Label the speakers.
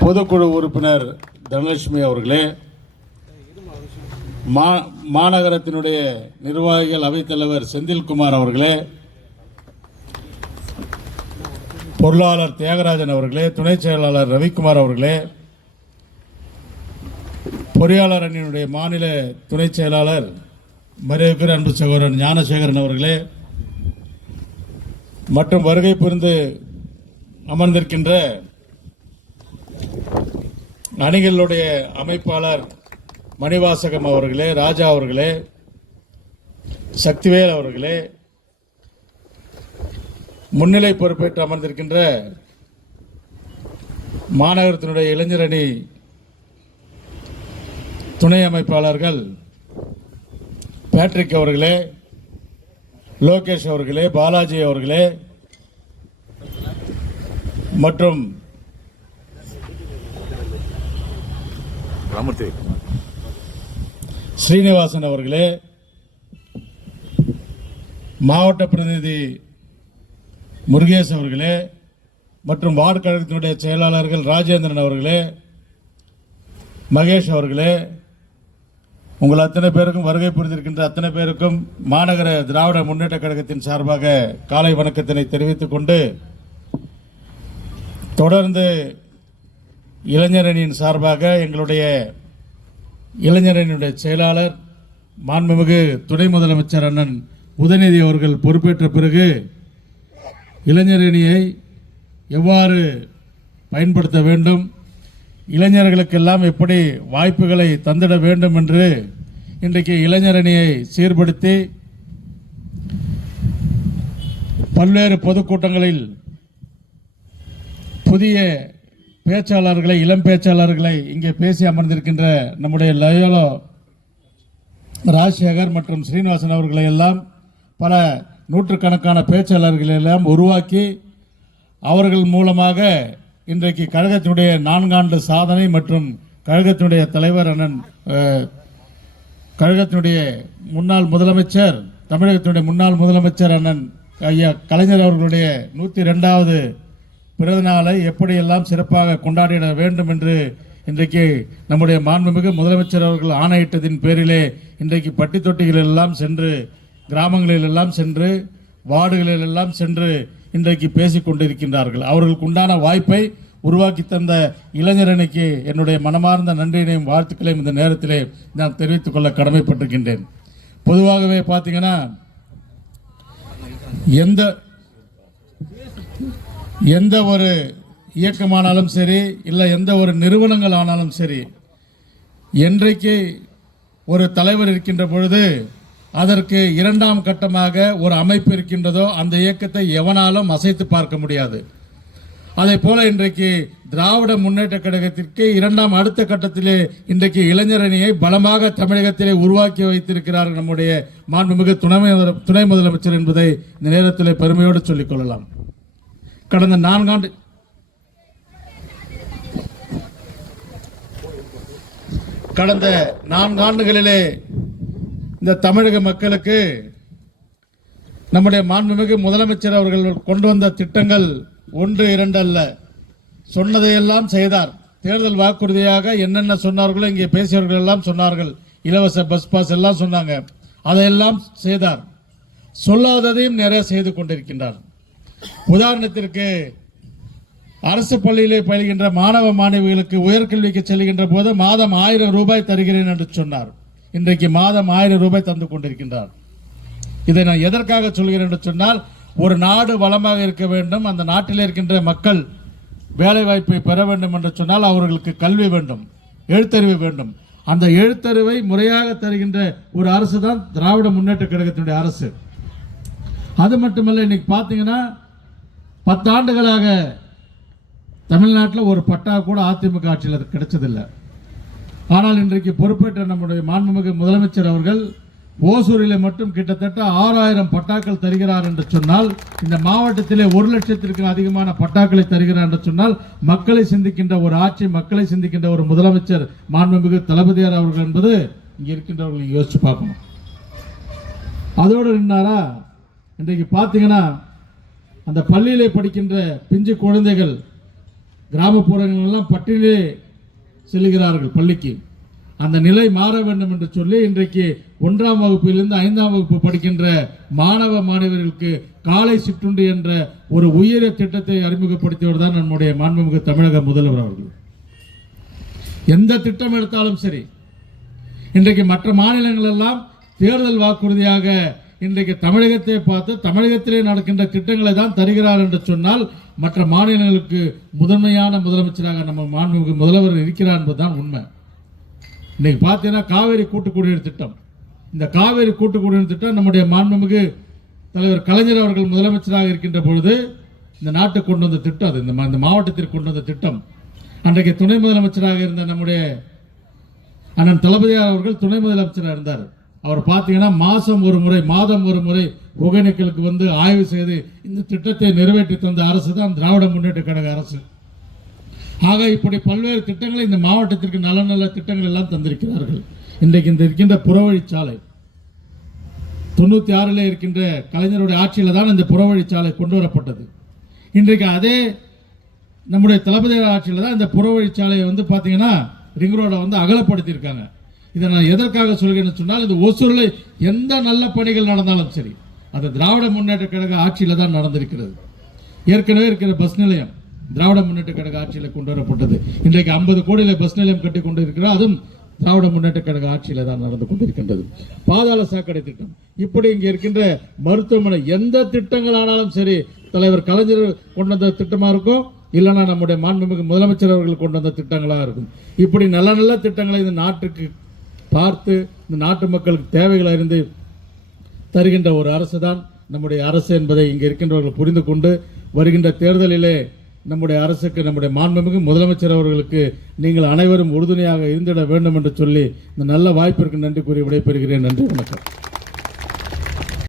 Speaker 1: பொதுக்குழு உறுப்பினர் தனலட்சுமி அவர்களே மா மாநகரத்தினுடைய நிர்வாகிகள் அவைத்தலைவர் செந்தில்குமார் அவர்களே பொருளாளர் தியாகராஜன் அவர்களே துணை செயலாளர் ரவிக்குமார் அவர்களே பொறியாளர் அணியினுடைய மாநில துணை செயலாளர் மரியாதைக்குரிய அன்பு சகோதரன் ஞானசேகரன் அவர்களே மற்றும் வருகை புரிந்து அமர்ந்திருக்கின்ற அணிகளுடைய அமைப்பாளர் மணிவாசகம் அவர்களே ராஜா அவர்களே சக்திவேல் அவர்களே முன்னிலை பொறுப்பேற்று அமர்ந்திருக்கின்ற மாநகரத்தினுடைய இளைஞரணி துணை அமைப்பாளர்கள் பேட்ரிக் அவர்களே லோகேஷ் அவர்களே பாலாஜி அவர்களே மற்றும்
Speaker 2: ராமூர்த்தி
Speaker 1: ஸ்ரீனிவாசன் அவர்களே மாவட்ட பிரதிநிதி முருகேஷ் அவர்களே மற்றும் வார்டு கழகத்தினுடைய செயலாளர்கள் ராஜேந்திரன் அவர்களே மகேஷ் அவர்களே உங்கள் அத்தனை பேருக்கும் வருகை புரிந்திருக்கின்ற அத்தனை பேருக்கும் மாநகர திராவிட முன்னேற்ற கழகத்தின் சார்பாக காலை வணக்கத்தினை தெரிவித்துக் கொண்டு தொடர்ந்து இளைஞரணியின் சார்பாக எங்களுடைய இளைஞரணியுடைய செயலாளர் மாண்புமிகு துணை முதலமைச்சர் அண்ணன் உதயநிதி அவர்கள் பொறுப்பேற்ற பிறகு இளைஞரணியை எவ்வாறு பயன்படுத்த வேண்டும் இளைஞர்களுக்கெல்லாம் எப்படி வாய்ப்புகளை தந்திட வேண்டும் என்று இன்றைக்கு இளைஞரணியை சீர்படுத்தி பல்வேறு பொதுக்கூட்டங்களில் புதிய பேச்சாளர்களை இளம் பேச்சாளர்களை இங்கே பேசி அமர்ந்திருக்கின்ற நம்முடைய லயோலோ ராஜசேகர் மற்றும் ஸ்ரீனிவாசன் அவர்களை எல்லாம் பல நூற்றுக்கணக்கான பேச்சாளர்களை எல்லாம் உருவாக்கி அவர்கள் மூலமாக இன்றைக்கு கழகத்தினுடைய நான்காண்டு சாதனை மற்றும் கழகத்தினுடைய தலைவர் அண்ணன் கழகத்தினுடைய முன்னாள் முதலமைச்சர் தமிழகத்தினுடைய முன்னாள் முதலமைச்சர் அண்ணன் ஐயா கலைஞர் அவர்களுடைய நூற்றி ரெண்டாவது பிறந்த நாளை எப்படியெல்லாம் சிறப்பாக கொண்டாடிட வேண்டும் என்று இன்றைக்கு நம்முடைய மாண்புமிகு முதலமைச்சர் அவர்கள் ஆணையிட்டதின் பேரிலே இன்றைக்கு பட்டி தொட்டிகளில் சென்று கிராமங்களிலெல்லாம் சென்று வார்டுகளிலெல்லாம் சென்று இன்றைக்கு பேசிக் கொண்டிருக்கின்றார்கள். அவர்களுக்கு உண்டான வாய்ப்பை உருவாக்கி தந்த இளைஞரணிக்கு என்னுடைய மனமார்ந்த நன்றியினையும் வாழ்த்துக்களையும் இந்த நேரத்திலே நான் தெரிவித்துக் கொள்ள கடமைப்பட்டிருக்கின்றேன். பொதுவாகவே பார்த்தீங்கன்னா எந்த எந்த ஒரு இயக்கமானாலும் சரி இல்லை எந்த ஒரு நிறுவனங்கள் ஆனாலும் சரி என்றைக்கு ஒரு தலைவர் இருக்கின்ற பொழுது அதற்கு இரண்டாம் கட்டமாக ஒரு அமைப்பு இருக்கின்றதோ அந்த இயக்கத்தை எவனாலும் அசைத்து பார்க்க முடியாது. அதே போல இன்றைக்கு திராவிட முன்னேற்ற கழகத்திற்கு இரண்டாம் அடுத்த கட்டத்திலே இன்றைக்கு இளைஞரணியை பலமாக தமிழகத்திலே உருவாக்கி வைத்திருக்கிறார் நம்முடைய மாண்புமிகு துணை துணை முதலமைச்சர் என்பதை இந்த நேரத்தில் பெருமையோடு சொல்லிக் கொள்ளலாம். கடந்த நான்காண்டு கடந்த நான்காண்டுகளிலே இந்த தமிழக மக்களுக்கு நம்முடைய மாண்புமிகு முதலமைச்சர் அவர்கள் கொண்டு வந்த திட்டங்கள் ஒன்று இரண்டு அல்ல. சொன்னதையெல்லாம் செய்தார். தேர்தல் வாக்குறுதியாக என்னென்ன சொன்னார்களோ இங்கே பேசியவர்கள் எல்லாம் சொன்னார்கள். இலவச பஸ் பாஸ் எல்லாம் சொன்னாங்க. அதையெல்லாம் செய்தார். சொல்லாததையும் நிறைய செய்து கொண்டிருக்கின்றார். உதாரணத்திற்கு அரசு பள்ளியிலே பயில்கின்ற மாணவ மாணவிகளுக்கு உயர்கல்விக்கு செல்கின்ற போது மாதம் ஆயிரம் ரூபாய் தருகிறேன் என்று சொன்னார். இன்றைக்கு மாதம் ஆயிரம் ரூபாய் தந்து கொண்டிருக்கின்றார். இதை நான் எதற்காக சொல்கிறேன் என்று சொன்னால் ஒரு நாடு வளமாக இருக்க வேண்டும் அந்த நாட்டில் இருக்கின்ற மக்கள் வேலை வாய்ப்பை பெற வேண்டும் என்று சொன்னால் அவர்களுக்கு கல்வி வேண்டும் எழுத்தறிவு வேண்டும். அந்த எழுத்தறிவை முறையாக தருகின்ற ஒரு அரசு தான் திராவிட முன்னேற்ற கழகத்தினுடைய அரசு. அது மட்டுமல்ல இன்னைக்கு பார்த்தீங்கன்னா பத்தாண்டுகளாக தமிழ்நாட்டில் ஒரு பட்டா கூட அதிமுக ஆட்சியில் கிடைச்சதில்லை. ஆனால் இன்றைக்கு பொறுப்பேற்ற நம்முடைய மாண்புமிகு முதலமைச்சர் அவர்கள் ஓசூரில் மட்டும் கிட்டத்தட்ட ஆறாயிரம் பட்டாக்கள் தருகிறார் என்று சொன்னால் இந்த மாவட்டத்திலே ஒரு லட்சத்திற்கு அதிகமான பட்டாக்களை தருகிறார் என்று சொன்னால் மக்களை சிந்திக்கின்ற ஒரு ஆட்சி மக்களை சிந்திக்கின்ற ஒரு முதலமைச்சர் மாண்புமிகு தளபதியார் அவர்கள் என்பது இங்கே இருக்கின்றவர்கள் யோசிச்சு பார்க்கணும். அதோடு நின்னாரா? இன்றைக்கு பார்த்தீங்கன்னா அந்த பள்ளியிலே படிக்கின்ற பிஞ்சு குழந்தைகள் கிராமப்புறங்களெல்லாம் பட்டியலே செல்கிறார்கள் பள்ளிக்கு. அந்த நிலை மாற வேண்டும் என்று சொல்லி இன்றைக்கு ஒன்றாம் வகுப்பிலிருந்து ஐந்தாம் வகுப்பு படிக்கின்ற மாணவ மாணவர்களுக்கு காலை சிற்றுண்டு என்ற ஒரு உயரிய திட்டத்தை அறிமுகப்படுத்தியவர் தான் நம்முடைய மாண்புமிகு தமிழக முதல்வர் அவர்கள். எந்த திட்டம் எடுத்தாலும் சரி இன்றைக்கு மற்ற மாநிலங்களெல்லாம் தேர்தல் வாக்குறுதியாக இன்றைக்கு தமிழகத்தை பார்த்து தமிழகத்திலே நடக்கின்ற திட்டங்களை தான் தருகிறார் என்று சொன்னால் மற்ற மாநிலங்களுக்கு முதன்மையான முதலமைச்சராக நம்ம மாண்புமிகு முதல்வர் இருக்கிறார் என்பதுதான் உண்மை. இன்னைக்கு பார்த்தீங்கன்னா காவேரி கூட்டு குடிநீர் திட்டம். இந்த காவேரி கூட்டு குடிநீர் திட்டம் நம்முடைய மாண்புமிகு தலைவர் கலைஞர் அவர்கள் முதலமைச்சராக இருக்கின்ற பொழுது இந்த நாட்டுக்கு கொண்டு வந்த திட்டம் அது. இந்த மா- இந்த மாவட்டத்திற்கு கொண்டு வந்த திட்டம். அன்றைக்கு துணை முதலமைச்சராக இருந்த நம்முடைய அண்ணன் தளபதியார் அவர்கள் துணை முதலமைச்சராக இருந்தார். அவர் பார்த்தீங்கன்னா மாதம் ஒரு முறை மாதம் ஒரு முறை ஒகேனக்கலுக்கு வந்து ஆய்வு செய்து இந்த திட்டத்தை நிறைவேற்றி தந்த அரசு தான் திராவிட முன்னேற்ற கழக அரசு. ஆக இப்படி பல்வேறு திட்டங்களை இந்த மாவட்டத்திற்கு நல்ல நல்ல திட்டங்கள் எல்லாம் தந்திருக்கிறார்கள். இன்றைக்கு இந்த இருக்கின்ற புறவழிச்சாலை தொண்ணூற்றி ஆறில் இருக்கின்ற கலைஞருடைய ஆட்சியில் தான் இந்த புறவழிச்சாலை கொண்டு வரப்பட்டது. இன்றைக்கு அதே நம்முடைய தளபதியார் ஆட்சியில் தான் இந்த புறவழிச்சாலையை வந்து பார்த்தீங்கன்னா ரிங் ரோடை வந்து அகலப்படுத்தியிருக்காங்க. இதை நான் எதற்காக சொல்கிறேன்னு சொன்னால் இந்த ஒசூரில் எந்த நல்ல பணிகள் நடந்தாலும் சரி அது திராவிட முன்னேற்ற கழக ஆட்சியில் தான் நடந்திருக்கிறது. ஏற்கனவே இருக்கிற பஸ் நிலையம் திராவிட முன்னேற்ற கழக ஆட்சியில் கொண்டு வரப்பட்டது. இன்றைக்கு ஐம்பது கோடியில பஸ் நிலையம் கட்டி கொண்டு இருக்கிறோம் அதுவும் திராவிட முன்னேற்ற கழக ஆட்சியில் தான் நடந்து கொண்டிருக்கின்றது. பாதாள சாக்கடை திட்டம். இப்படி இங்கே இருக்கின்ற மருத்துவமனை எந்த திட்டங்கள் ஆனாலும் சரி தலைவர் கலைஞர் கொண்டு வந்த திட்டமாக இருக்கும் இல்லைன்னா நம்முடைய மாண்புமிகு முதலமைச்சர் அவர்கள் கொண்டு வந்த திட்டங்களாக இருக்கும். இப்படி நல்ல நல்ல திட்டங்களை இந்த நாட்டுக்கு பார்த்து இந்த நாட்டு மக்களுக்கு தேவைகள் அறிந்து தருகின்ற ஒரு அரசு தான் நம்முடைய அரசு என்பதை இங்கே இருக்கின்றவர்கள் புரிந்து கொண்டு வருகின்ற தேர்தலிலே நம்முடைய அரசுக்கு நம்முடைய மாண்புமிகு முதலமைச்சர் அவர்களுக்கு நீங்கள் அனைவரும் உறுதுணையாக இருந்திட வேண்டும் என்று சொல்லி இந்த நல்ல வாய்ப்பிற்கு நன்றி கூறி விடைபெறுகிறேன். நன்றி வணக்கம்.